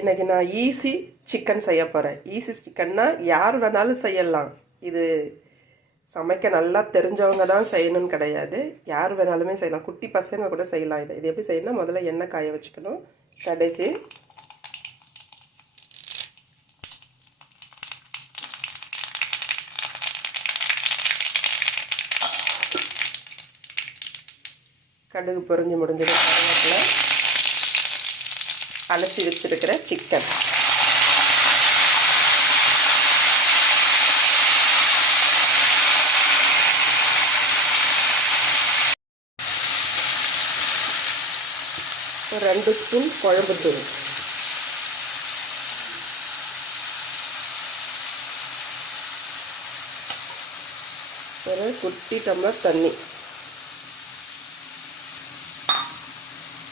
இன்றைக்கி நான் easy chicken செய்ய போகிறேன். ஈஸி சிக்கன்னா யார் வேணாலும் செய்யலாம். இது சமைக்க நல்லா தெரிஞ்சவங்க தான் செய்யணும்னு கிடையாது. யார் வேணாலுமே செய்யலாம். குட்டி பசங்க கூட செய்யலாம். இது எப்படி செய்யணும்னா, முதல்ல எண்ணெய் காய வச்சுக்கணும். கடுகு, கடுகு பொரிஞ்சு முடிஞ்சது கருவேப்பிலை, அலசி வச்சுருக்கிற சிக்கன், ஒரு 2 ஸ்பூன் குழம்புத்தூள், ஒரு குட்டி டம்ளர் தண்ணி,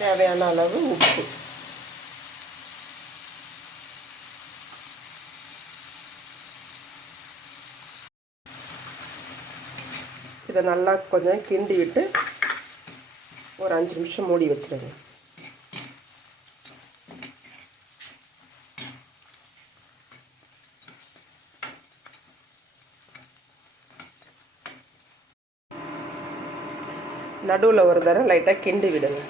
தேவையான அளவு உப்பு. இதை நல்லா கொஞ்சம் கிண்டி விட்டு ஒரு 5 நிமிஷம் மூடி வச்சிடுங்க. நடுவில் ஒரு தடவை லைட்டாக கிண்டி விடுங்க.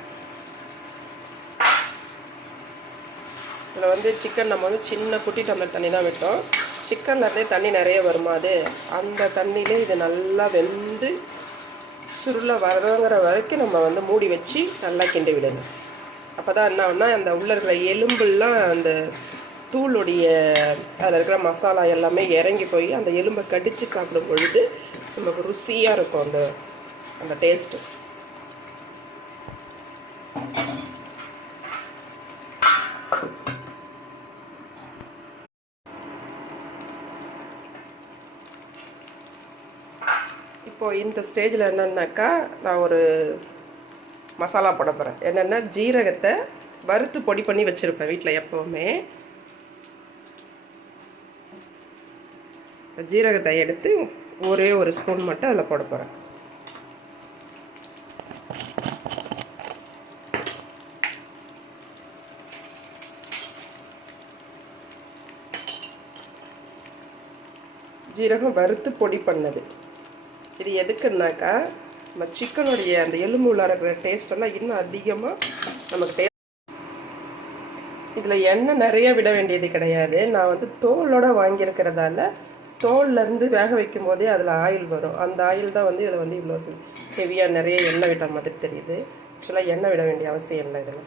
இதில் சிக்கன் நம்ம சின்ன குட்டி டம்ளர் தண்ணி தான் விட்டோம். சிக்கன்லேருந்தே தண்ணி நிறைய வருமா, அந்த தண்ணியிலே இது நல்லா வெந்து சுருளை வரங்கிற வரைக்கும் நம்ம மூடி வச்சு நல்லா கிண்டி விடணும். அப்போ தான் என்ன ஆகும்னா, அந்த உள்ளே இருக்கிற எலும்புலாம் அந்த தூளுடைய அதில் இருக்கிற மசாலா எல்லாமே இறங்கி போய் அந்த எலும்பை கடித்து சாப்பிடும் பொழுது நமக்கு ருசியாக இருக்கும் அந்த டேஸ்ட்டு. இப்போது இந்த ஸ்டேஜில் என்னன்னாக்கா, நான் ஒரு மசாலா போட போகிறேன். என்னென்னா, ஜீரகத்தை வறுத்து பொடி பண்ணி வச்சுருப்பேன் வீட்டில் எப்போவுமே. ஜீரகத்தை எடுத்து ஒரே ஒரு ஸ்பூன் மட்டும் அதில் போட போகிறேன். ஜீரகம் வறுத்து பொடி பண்ணது. இது எதுக்குன்னாக்கா, நம்ம சிக்கனுடைய அந்த எலும்பு உள்ள இருக்கிற டேஸ்டெல்லாம் இன்னும் அதிகமாக நமக்கு இதில் எண்ணெய் நிறைய விட வேண்டியது கிடையாது. நான் தோலோடு வாங்கியிருக்கிறதால தோல்லேருந்து வேக வைக்கும் போதே அதில் ஆயில் வரும். அந்த ஆயில் தான் இதில் இவ்வளோ ஹெவியாக நிறைய எண்ணெய் விட்ட மாதிரி தெரியுது. ஆக்சுவலாக எண்ணெய் விட வேண்டிய அவசியம் இல்லை இதில்.